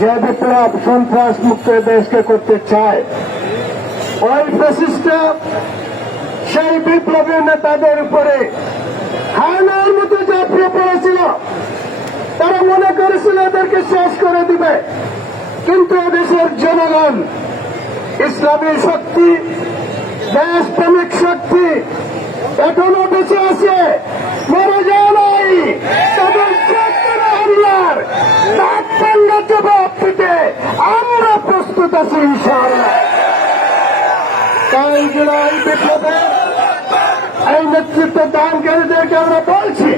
যে বিপ্লব সন্ত্রাস মুক্ত দেশকে করতে চায়, ওই ফ্যাসিস্টরা সেই বিপ্লবী নেতাদের উপরে হায়নার মতো ঝাঁপিয়ে পড়েছিল, তারা মনে করেছিল এদেরকে শেষ করে দিবে। কিন্তু দেশের জনগণ ইসলামী শক্তি, দেশপ্রেমিক শক্তি, এখনও বেঁচে আছে, মরে যায় নাই। আমরা প্রস্তুত আছি, ইনশাআল্লাহ। এই নেতৃত্ব দানকারীদেরকে আমরা বলছি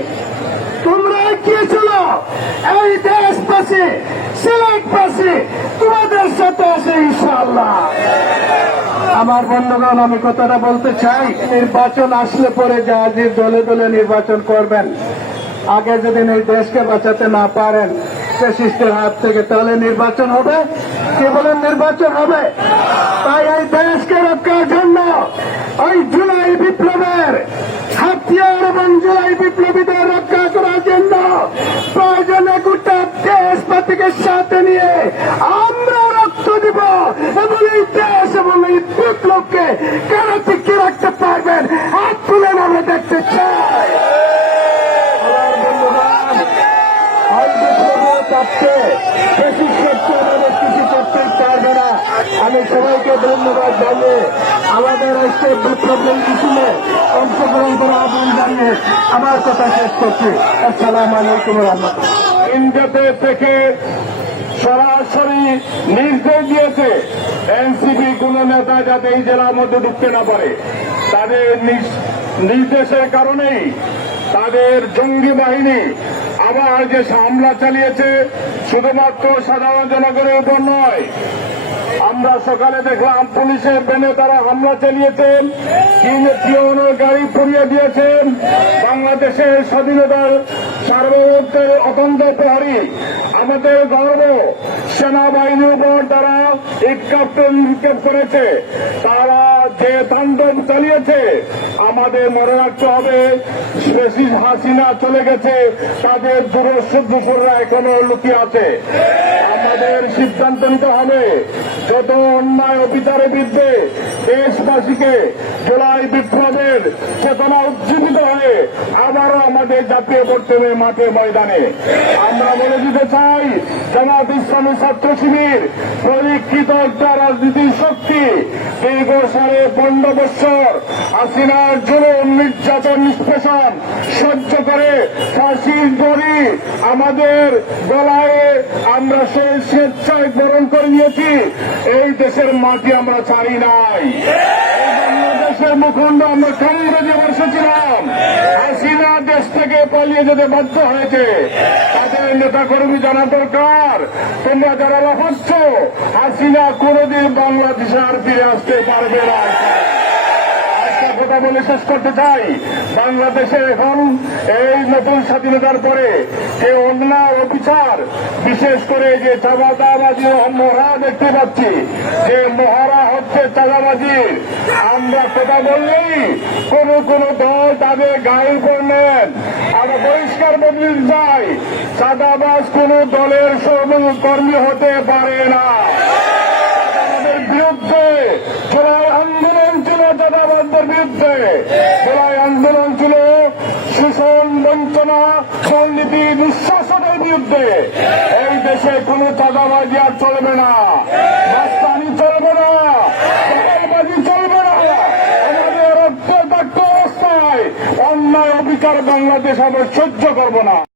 এই দেশ পাশে, সিলেট পাশে, তোমাদের সাথে আছে ইনশাআল্লাহ। আমার বন্ধুগণ, আমি কথাটা বলতে চাই, নির্বাচন আসলে পরে যা যে দলে দলে নির্বাচন করবেন। আগে যদি এই দেশকে বাঁচাতে না পারেন, ফ্যাসিস্টের হাত থেকে, তাহলে নির্বাচন হবে? কে বলেন নির্বাচন হবে? তাই এই দেশকে রক্ষার জন্য, ওই জুলাই বিপ্লবের হাতিয়ার এবং জুলাই বিপ্লবীদের রক্ষা করার জন্য প্রয়োজনে গোটা পাতিকে সাথে নিয়ে আমরা রক্ত দিব এবং এই দেশ এবং এই বিপ্লবকে কেন টিকিয়ে রাখতে পারবেন? হাত তুলে আমরা দেখতে চাই। বিপ্লবের আমি সবাইকে ধন্যবাদ জানিয়ে আমাদের আজকে বিপ্লব মিছিলে অংশগ্রহণ করে আহ্বান জানিয়ে আমার কথা শেষ করছি। আসসালাম আলাইকুম রহমতুল্লাহ। ইন্ডিয়াতে থেকে সরাসরি নির্দেশ দিয়েছে এনসিপি কোন নেতা যাতে এই জেলার মধ্যে ঢুকতে না পারে। তাদের নির্দেশের কারণেই তাদের জঙ্গি বাহিনী আবার যে হামলা চালিয়েছে, শুধুমাত্র সাধারণ জনগণের উপর নয় আমরা সকালে দেখলাম পুলিশের বেনে তারা হামলা চালিয়েছেন। পিওনের গাড়ি পুড়িয়ে দিয়েছেন। বাংলাদেশের স্বাধীনতার সার্বভৌমত্বের অতন্ত্র প্রহরী আমাদের গর্ব, সেনাবাহিনীর উপর তারা ইটকাপ্টন নিক্ষেপ করেছে, তারা যে তাণ্ডব চালিয়েছে, আমাদের মনে রাখতে হবে। বেশি হাসিনা চলে গেছে, তাদের দূরসুদ্দুপুররা এখনও লুকিয়ে আছে। আমাদের সিদ্ধান্ত নিতে হবে, যত অন্যায় অবিচারের বিরুদ্ধে দেশবাসীকে জুলাই বিপ্লবের চেতনা উজ্জীবিত হয়ে আমাদের জাতীয় করতে মাঠে ময়দানে। আমরা বলে দিতে চাই জামাত ইসলামী ছাত্র শিবির পরীক্ষিত একটা রাজনীতির শক্তি। দীর্ঘ সাড়ে পনেরো বৎসর হাসিনার জুলুম, নির্যাতন, নিষ্পেষণ সহ্য করে ফাঁসির দড়ি আমাদের গলায় আমরা সেই স্বেচ্ছায় বরণ করে নিয়েছি। এই দেশের মাটি আমরা ছাড়ি নাই। বাংলাদেশের মুখণ্ড আমরা কংগ্রেসে বসেছিলাম হাসিনা দেশ থেকে পালিয়ে যেতে বাধ্য হয়েছে। তাদের নেতা কর্মী জানা দরকার। তোমরা যারা লাফাচ্ছ হাসিনা কোনোদিন বাংলাদেশে আর ফিরে আসতে পারবে না। কথা বলে শেষ করতে চাই। বাংলাদেশে এখন এই নতুন স্বাধীনতার পরে যে অন্যায় অবিচার, বিশেষ করে যে চাঁদাবাজি মহড়া দেখতে পাচ্ছি, যে মহড়া হচ্ছে চাঁদাবাজির আমরা কথা বললেই কোন কোন দল তাদের গায়ে করলেন আমরা পরিষ্কার বদলে চাই। চাঁদাবাজ কোন দলের কর্মী হতে পারে না আমাদের বিরুদ্ধে জুলাই আন্দোলন ছিল বিরুদ্ধে জুলাই আন্দোলন ছিল শোষণ বঞ্চনা, দুর্নীতি, দুঃশাসনের বিরুদ্ধে এই দেশে কোন চাঁদাবাজি আর চলবে না। রাস্তানি চলবে না, চাঁদাবাজি চলবে না। আমাদের রক্তাক্ত অবস্থায় অন্যায় অবিচার বাংলাদেশ আমরা সহ্য করব না।